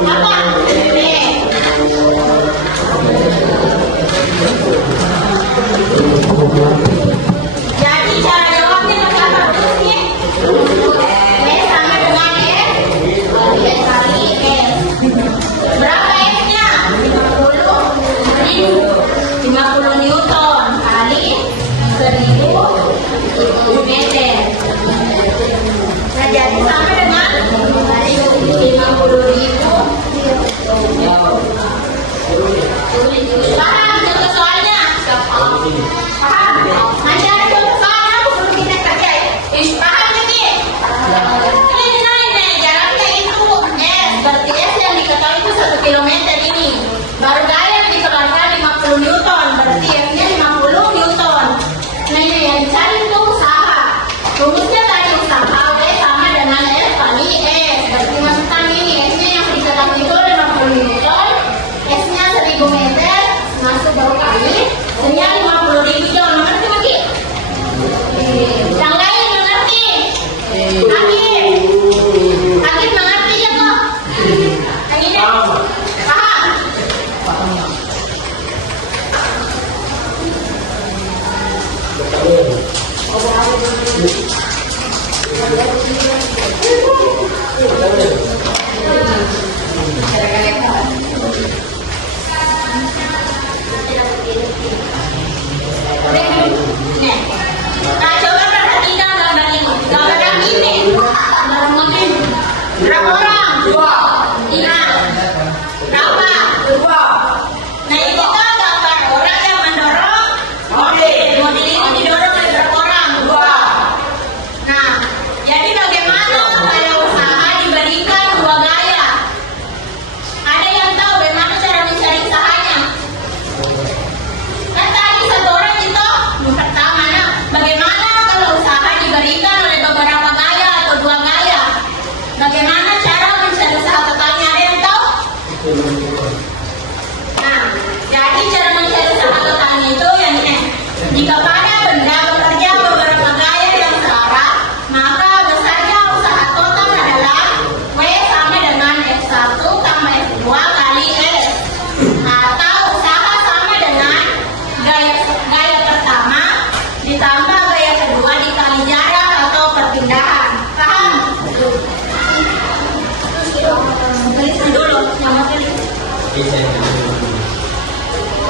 Apa? Jadi cara jawabnya pakai apa terusnya? W sama dengan F kali S. Berapa S-nya? 50 Newton kali 1000 meter. Nah, jadi sama dengan 50.000. Paham contoh soalnya? Paham? Nanti ada contoh soalnya aku perlu kita kerjain. Paham lagi? Ini nih, jaraknya itu S. Berarti S yang diketahui itu 1 kilometer ini. Baru gaya yang dikeluarkan 50 Newton. Berarti F-nya 50 Newton. Nah, ini yang dicari itu usaha. Rumusnya tadi usaha W sama dengan F kali S. Berarti masukkan ini S-nya yang diketahui itu 50 Newton. S-nya 1000 meter. Masuk baru kali. S-nya 50.000 Joule. Mengerti lagi? Yang lain mengerti? Akif mengerti ya kok? Yang ini? Paham? Nah, coba perhatikan gambar ini. Gambar yang ini. Berapa orang? 2. Berapa? 2. Nah, ini tuh gambar orang yang mendorong mobil. Mobil ini didorong oleh berapa orang? 2. Nah, jadi bagaimana kalau usaha diberikan 2 gaya? Ada yang tahu bagaimana cara mencari usahanya? Kan tadi satu orang itu pertama, nah, bagaimana kalau usaha diberikan oleh beberapa gaya atau 2 gaya? Bagaimana cara mencari usaha totalnya? Ada yang tahu? Nah, jadi cara mencari usaha totalnya itu yang ini. Jika pada benda bekerja beberapa gaya yang setara, maka besarnya usaha total adalah W sama dengan F1 tambah F2 kali S. Atau usaha sama dengan gaya pertama ditambah gaya kedua dikali jarak atau perpindahan. Paham? Tuliskan dulu yang mau tulis.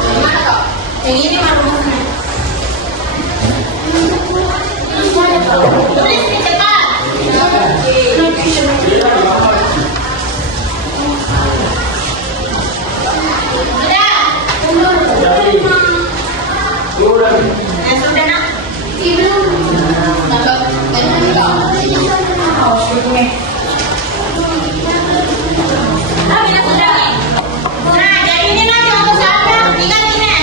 Gimana kok? Yang ini mah rumusnya. Tulis di depan. Sudah? Ya sudah nak? Belum. Sudah sudah. Nah, jadi ini nanti untuk saya ingat ini.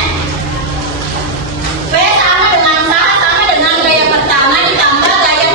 W sama dengan usaha sama dengan gaya pertama ditambah gaya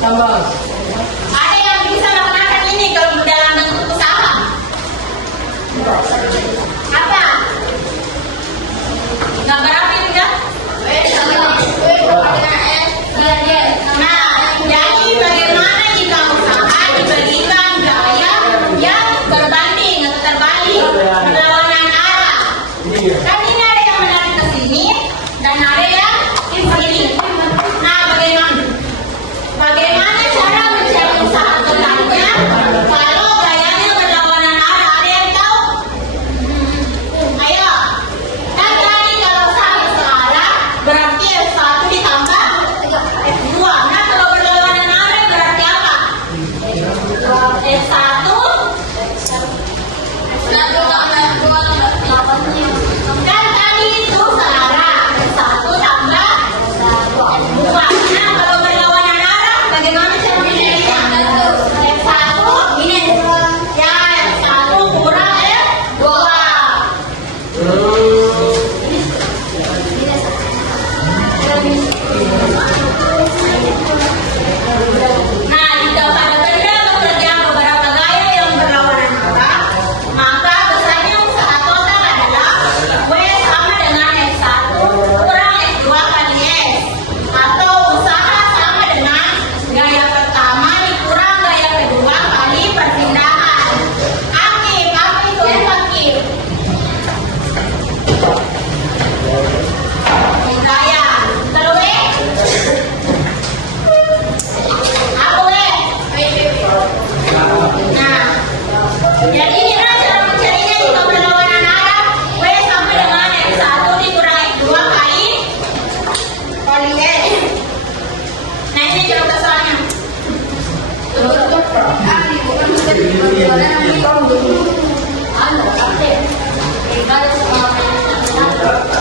Ada yang bisa melakukan ini kalau dalam bentuk usaha? Apa? Nggak berapin kan? Nah, jadi bagaimana jika usaha diberikan gaya yang berbanding atau terbalik, berlawanan arah? Kan ini ada yang menarik ke sini dan ada yang ke sini. Nah, bagaimana cara mencari usaha totalnya kalau gayanya berlawanan arah? Ada yang tahu? Ayo. Kan tadi kalau usaha searah berarti S1 ditambah S2. Nah, kalau berlawanan arah berarti apa? S1 kan tadi itu searah S1 tambah S2. Nah, kalau berlawanan arah bagaimana cara mencarinya? S1 ya S1 kurang S2. Nah, jika pada benda bekerja beberapa gaya yang berlawanan arah, maka besarnya usaha total adalah W sama dengan S1 kurang S2 kali S. Atau usaha sama dengan gaya pertama dikurang gaya kedua kali perpindahan. Aktif, apa itu efektif? Gaya. Terus apa Nah, jadi gimana cara mencarinya jika berlawanan arah? W sama dengan S1 dikurang S2 kali S. Nah, ini contoh soalnya.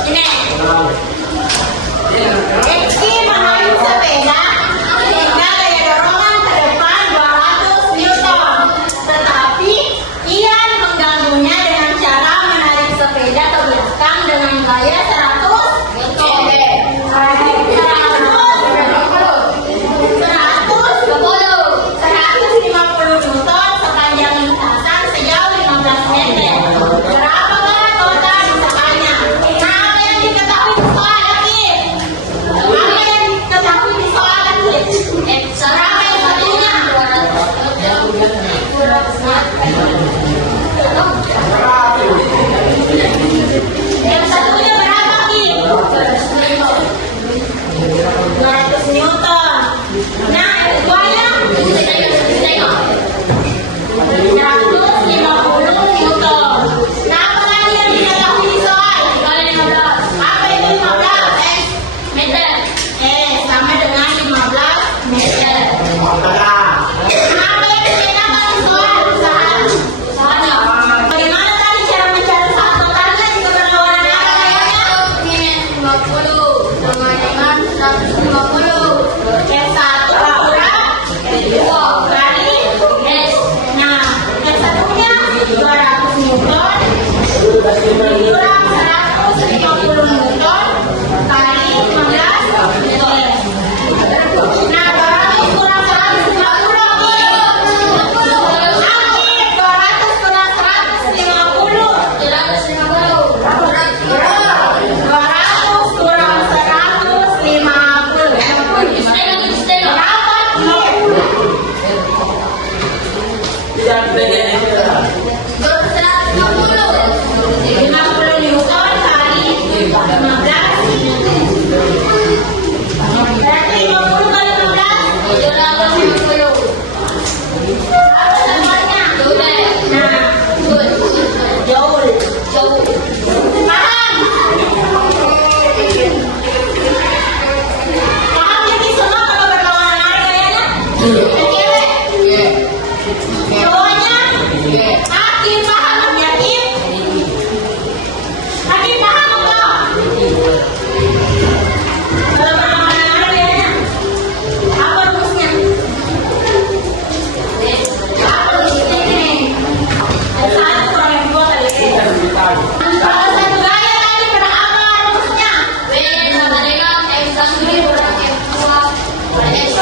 Ini Rizky menarik sepeda sehingga daya dorongan ke depan 200 Newton. Tetapi Ian mengganggunya dengan cara menarik sepeda ke belakang dengan gaya 100 Newton. 150 Newton sepanjang lintasan sejauh 15 meter. Berapa berat total usahanya? Nah, apa yang diketahui di soal lagi? Apa yang diketahui di soal lagi? Berapa yang satunya? Yang satunya berapa, Ki? 200 Newton. Nah, yang keduanya 150 Newton. Nah, apa lagi yang diketahui di soal? Apa itu 15 meter? Sama dengan 15 meter. Apa yang dibedakan di soal? Usahanya. Bagaimana tadi cara mencari usaha totalnya jika berlawanan arah gayanya? 50 sama dengan 150. S1 kurang S2 kali S. Nah, yang satunya 200 Newton kurang 150 Newton kali 15 Newton. Nah, 200 kurang 150 Aktif, 200 kurang 150 200 kurang 150 berapa, Ki? 50 Newton kali 15. Berarti 50 kali 15 apa sambungnya? Nah, Joule. Paham? Paham ini semua kalau berlawanan arah gayanya? Cewek? Cowoknya? Hakim paham, yakin? Hakim paham enggak? Kalau berlawanan arah gayanya? Apa rumusnya? Apa rumusnya ini? S1 kurang S2 kali S. Kalau satu gaya tadi berapa rumusnya? W sama dengan S1 kurang S2 S.